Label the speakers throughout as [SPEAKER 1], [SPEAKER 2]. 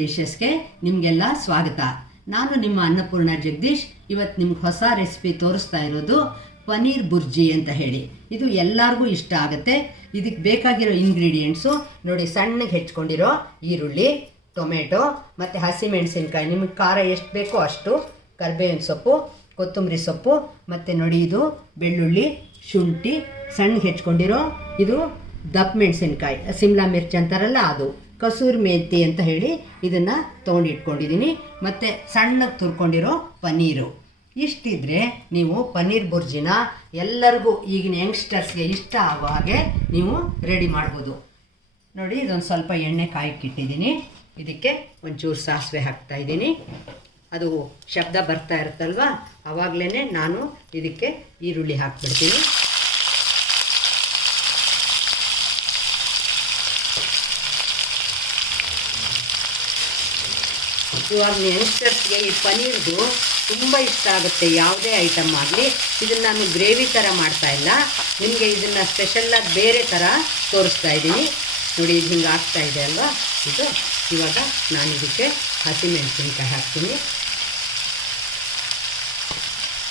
[SPEAKER 1] ಡಿಲಿಷಸ್ಗೆ ನಿಮಗೆಲ್ಲ ಸ್ವಾಗತ. ನಾನು ನಿಮ್ಮ ಅನ್ನಪೂರ್ಣ ಜಗದೀಶ್. ಇವತ್ತು ನಿಮ್ಗೆ ಹೊಸ ರೆಸಿಪಿ ತೋರಿಸ್ತಾ ಇರೋದು ಪನೀರ್ ಬುರ್ಜಿ ಅಂತ ಹೇಳಿ. ಇದು ಎಲ್ಲರಿಗೂ ಇಷ್ಟ ಆಗುತ್ತೆ. ಇದಕ್ಕೆ ಬೇಕಾಗಿರೋ ಇಂಗ್ರೀಡಿಯೆಂಟ್ಸು ನೋಡಿ ಸಣ್ಣಗೆ ಹೆಚ್ಕೊಂಡಿರೋ ಈರುಳ್ಳಿ, ಟೊಮೆಟೊ ಮತ್ತು ಹಸಿಮೆಣಸಿನ್ಕಾಯಿ. ನಿಮಗೆ ಖಾರ ಎಷ್ಟು ಬೇಕೋ ಅಷ್ಟು, ಕರ್ಬೇವಿನ ಸೊಪ್ಪು, ಕೊತ್ತಂಬರಿ ಸೊಪ್ಪು ಮತ್ತು ನೋಡಿ ಇದು ಬೆಳ್ಳುಳ್ಳಿ, ಶುಂಠಿ, ಸಣ್ಣಗೆ ಹೆಚ್ಕೊಂಡಿರೋ ಇದು ದಪ್ಪ ಮೆಣಸಿನ್ಕಾಯಿ, ಸಿಮ್ಲಾ ಮಿರ್ಚಿ ಅಂತಾರಲ್ಲ ಅದು. ಕಸೂರಿ ಮೇಥಿ ಅಂತ ಹೇಳಿ ಇದನ್ನು ತೊಗೊಂಡಿಟ್ಕೊಂಡಿದ್ದೀನಿ. ಮತ್ತು ಸಣ್ಣಗೆ ತುರ್ಕೊಂಡಿರೋ ಪನ್ನೀರು. ಇಷ್ಟಿದ್ರೆ ನೀವು ಪನ್ನೀರ್ ಬುರ್ಜಿನ ಎಲ್ಲರಿಗೂ ಈಗಿನ ಯಂಗ್ಸ್ಟರ್ಸ್ಗೆ ಇಷ್ಟ ಆಗೋ ಹಾಗೆ ನೀವು ರೆಡಿ ಮಾಡ್ಬೋದು. ನೋಡಿ, ಇದೊಂದು ಸ್ವಲ್ಪ ಎಣ್ಣೆ ಕಾಯಕ್ಕಿಟ್ಟಿದ್ದೀನಿ ಇದಕ್ಕೆ ಒಂಚೂರು ಸಾಸಿವೆ ಹಾಕ್ತಾ ಇದ್ದೀನಿ. ಅದು ಶಬ್ದ ಬರ್ತಾ ಇರುತ್ತಲ್ವ? ಆವಾಗಲೇ ನಾನು ಇದಕ್ಕೆ ಈರುಳ್ಳಿ ಹಾಕ್ಬಿಡ್ತೀನಿ. ಇವಾಗ ಯಂಗ್ಸ್ಟರ್ಸ್ಗೆ ಈ ಪನೀರ್ದು ತುಂಬ ಇಷ್ಟ ಆಗುತ್ತೆ. ಯಾವುದೇ ಐಟಮ್ ಆಗಲಿ. ಇದನ್ನು ನಾನು ಗ್ರೇವಿ ಥರ ಮಾಡ್ತಾ ಇಲ್ಲ. ನಿಮಗೆ ಇದನ್ನು ಸ್ಪೆಷಲ್ಲಾಗಿ ಬೇರೆ ಥರ ತೋರಿಸ್ತಾ ಇದ್ದೀನಿ. ನೋಡಿ, ಇದು ಹಿಂಗೆ ಆಗ್ತಾ ಇದೆ ಅಲ್ವಾ? ಇದು ಇವಾಗ ನಾನು ಇದಕ್ಕೆ ಹಸಿಮೆಣಸಿನ್ಕಾಯಿ ಹಾಕ್ತೀನಿ.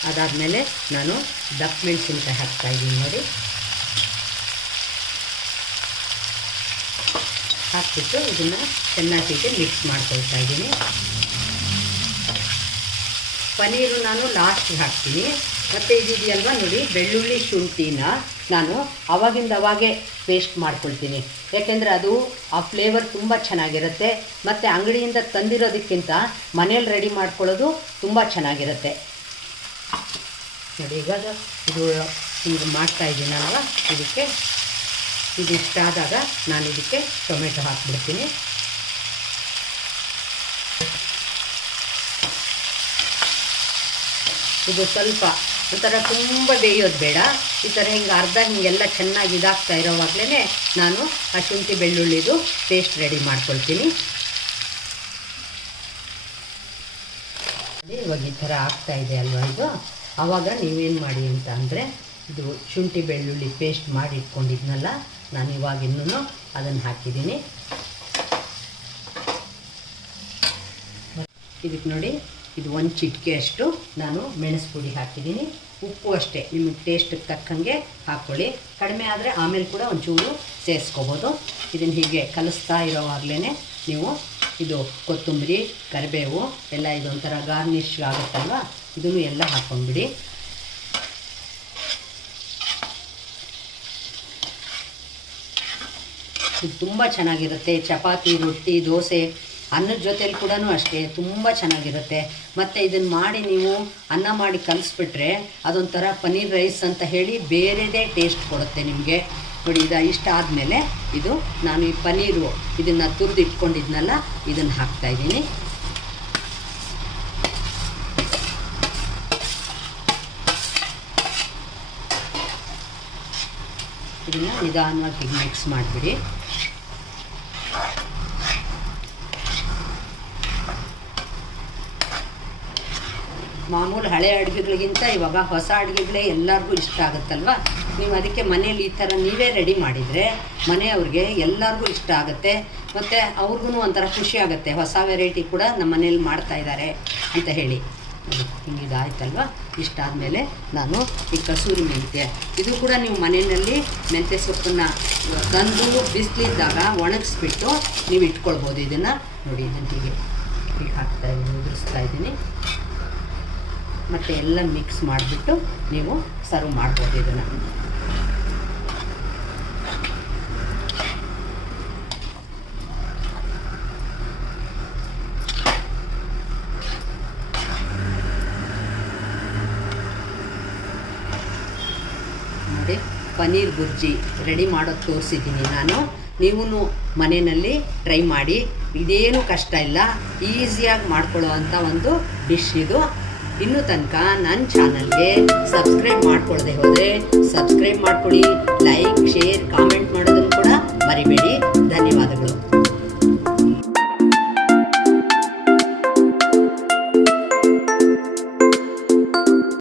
[SPEAKER 1] ಅದಾದಮೇಲೆ ನಾನು ದಪ್ಪ ಮೆಣಸಿನಕಾಯಿ ಹಾಕ್ತಾ ಇದ್ದೀನಿ ನೋಡಿ. ಹಾಕ್ಬಿಟ್ಟು ಇದನ್ನು ಚೆನ್ನಾಗಿ ಮಿಕ್ಸ್ ಮಾಡ್ಕೊಳ್ತಾ ಇದ್ದೀನಿ. ಪನ್ನೀರು ನಾನು ಲಾಸ್ಟ್ ಹಾಕ್ತೀನಿ. ಮತ್ತು ಇದಿದೆಯಲ್ವ ನೋಡಿ, ಬೆಳ್ಳುಳ್ಳಿ ಶುಂಠಿನ ನಾನು ಅವಾಗಿಂದ ಅವಾಗೆ ಪೇಸ್ಟ್ ಮಾಡ್ಕೊಳ್ತೀನಿ. ಯಾಕೆಂದರೆ ಅದು ಆ ಫ್ಲೇವರ್ ತುಂಬ ಚೆನ್ನಾಗಿರುತ್ತೆ. ಮತ್ತು ಅಂಗಡಿಯಿಂದ ತಂದಿರೋದಕ್ಕಿಂತ ಮನೇಲಿ ರೆಡಿ ಮಾಡ್ಕೊಳ್ಳೋದು ತುಂಬ ಚೆನ್ನಾಗಿರುತ್ತೆ. ನೋಡಿ, ಇವಾಗ ಇದು ಹಿಂಗೆ ಮಾಡ್ತಾ ಇದ್ದೀನಲ್ವ? ಇದಕ್ಕೆ ಇದಿಷ್ಟ ಆದಾಗ ನಾನು ಇದಕ್ಕೆ ಟೊಮೆಟೊ ಹಾಕ್ಬಿಡ್ತೀನಿ. ಇದು ಸ್ವಲ್ಪ ಒಂಥರ ತುಂಬ ಬೇಯೋದು ಬೇಡ. ಈ ಥರ ಹಿಂಗೆ ಅರ್ಧ ಹಿಂಗೆಲ್ಲ ಚೆನ್ನಾಗಿ ಇದಾಗ್ತಾ ಇರೋವಾಗಲೇ ನಾನು ಆ ಶುಂಠಿ ಬೆಳ್ಳುಳ್ಳಿದು ಪೇಸ್ಟ್ ರೆಡಿ ಮಾಡ್ಕೊಳ್ತೀನಿ. ಇವಾಗ ಈ ಥರ ಆಗ್ತಾ ಇದೆ ಅಲ್ವಾ ಇದು? ಆವಾಗ ನೀವೇನು ಮಾಡಿ ಅಂತ ಅಂದರೆ ಇದು ಶುಂಠಿ ಬೆಳ್ಳುಳ್ಳಿ ಪೇಸ್ಟ್ ಮಾಡಿ ಇಟ್ಕೊಂಡಿದ್ನಲ್ಲ, ನಾನು ಇವಾಗ ಇನ್ನೂ ಅದನ್ನು ಹಾಕಿದ್ದೀನಿ. ಇದಕ್ಕೆ ನೋಡಿ ಇದು ಒಂದು ಚಿಟಿಕೆ ಅಷ್ಟು ನಾನು ಮೆಣಸು ಪುಡಿ ಹಾಕಿದ್ದೀನಿ. ಉಪ್ಪು ಅಷ್ಟೇ. ನಿಮಗೆ ಟೇಸ್ಟಿಗೆ ತಕ್ಕಂಗೆ ಹಾಕ್ಕೊಳ್ಳಿ ಕಡಿಮೆ ಆದರೆ ಆಮೇಲೆ ಕೂಡ ಒಂಚೂರು ಸೇರಿಸ್ಕೋಬೋದು. ಇದನ್ನು ಹೀಗೆ ಕಲಿಸ್ತಾ ಇರೋವಾಗಲೇ ನೀವು ಇದು ಕೊತ್ತಂಬರಿ, ಕರಿಬೇವು, ಎಲ್ಲ ಇದೊಂಥರ ಗಾರ್ನಿಷ್ ಆಗುತ್ತಲ್ವ? ಇದನ್ನು ಎಲ್ಲ ಹಾಕ್ಕೊಂಡ್ಬಿಡಿ ಇದು ತುಂಬ ಚೆನ್ನಾಗಿರುತ್ತೆ. ಚಪಾತಿ, ರೊಟ್ಟಿ, ದೋಸೆ ಅನ್ನದ ಜೊತೇಲಿ ಕೂಡ ಅಷ್ಟೇ, ತುಂಬ ಚೆನ್ನಾಗಿರುತ್ತೆ. ಮತ್ತು ಇದನ್ನು ಮಾಡಿ ನೀವು ಅನ್ನ ಮಾಡಿ ಕಲಿಸ್ಬಿಟ್ರೆ ಅದೊಂಥರ ಪನ್ನೀರ್ ರೈಸ್ ಅಂತ ಹೇಳಿ ಬೇರೆದೇ ಟೇಸ್ಟ್ ಕೊಡುತ್ತೆ ನಿಮಗೆ. ನೋಡಿ, ಇದು ಇಷ್ಟ ಆದಮೇಲೆ ಇದು ನಾನು ಈ ಪನ್ನೀರು ಇದನ್ನು ತುರಿದು ಇಟ್ಕೊಂಡಿದ್ನಲ್ಲ ಇದನ್ನು ಹಾಕ್ತಾಯಿದ್ದೀನಿ ಇದನ್ನು ನಿಧಾನವಾಗಿ ಮಿಕ್ಸ್ ಮಾಡಿಬಿಡಿ. ಮಾಮೂಲು ಹಳೆ ಅಡುಗೆಗಳಿಗಿಂತ ಇವಾಗ ಹೊಸ ಅಡುಗೆಗಳೇ ಎಲ್ಲರಿಗೂ ಇಷ್ಟ ಆಗುತ್ತಲ್ವ? ನೀವು ಅದಕ್ಕೆ ಮನೇಲಿ ಈ ಥರ ನೀವೇ ರೆಡಿ ಮಾಡಿದರೆ ಮನೆಯವ್ರಿಗೆ ಎಲ್ಲರಿಗೂ ಇಷ್ಟ ಆಗುತ್ತೆ. ಮತ್ತು ಅವ್ರಿಗೂ ಒಂಥರ ಖುಷಿ ಆಗುತ್ತೆ. ಹೊಸ ವೆರೈಟಿ ಕೂಡ ನಮ್ಮ ಮನೇಲಿ ಮಾಡ್ತಾ ಇದ್ದಾರೆ ಅಂತ ಹೇಳಿ. ಹಿಂಗೆ ಇದಾಯ್ತಲ್ವ? ಇಷ್ಟ ಆದಮೇಲೆ ನಾನು ಈ ಕಸೂರಿ ಮೆಂತ್ಯ. ಇದು ಕೂಡ ನೀವು ಮನೆಯಲ್ಲಿ ಮೆಂತ್ಯ ಸೊಪ್ಪನ್ನು ತಂದು ಬಿಸಿಲಿದ್ದಾಗ ಒಣಗಿಸ್ಬಿಟ್ಟು ನೀವು ಇಟ್ಕೊಳ್ಬೋದು. ಇದನ್ನು ನೋಡಿ ನನಗೆ ಹೀಗೆ ಹೀಗೆ ಹಾಕ್ತಾ ಇದ್ದೀನಿ, ಉದುರಿಸ್ತಾ ಇದ್ದೀನಿ. ಮತ್ತು ಎಲ್ಲ ಮಿಕ್ಸ್ ಮಾಡಿಬಿಟ್ಟು ನೀವು ಸರ್ವ್ ಮಾಡ್ಬೋದು ಇದನ್ನು. ಪನ್ನೀರ್ ಬುರ್ಜಿ ರೆಡಿ ಮಾಡೋದು ತೋರಿಸಿದ್ದೀನಿ ನಾನು. ನೀವು ಮನೆಯಲ್ಲಿ ಟ್ರೈ ಮಾಡಿ. ಇದೇನು ಕಷ್ಟ ಇಲ್ಲ. ಈಸಿಯಾಗಿ ಮಾಡ್ಕೊಳ್ಳೋ ಅಂಥ ಒಂದು ಡಿಶ್ ಇದು. ಇನ್ನೂ ತನಕ ನನ್ನ ಚಾನಲ್ಗೆ ಸಬ್ಸ್ಕ್ರೈಬ್ ಮಾಡ್ಕೊಳ್ಳದೆ ಹೋದರೆ ಸಬ್ಸ್ಕ್ರೈಬ್ ಮಾಡ್ಕೊಳ್ಳಿ ಲೈಕ್ ಶೇರ್ ಕಾಮೆಂಟ್ ಮಾಡೋದನ್ನು ಕೂಡ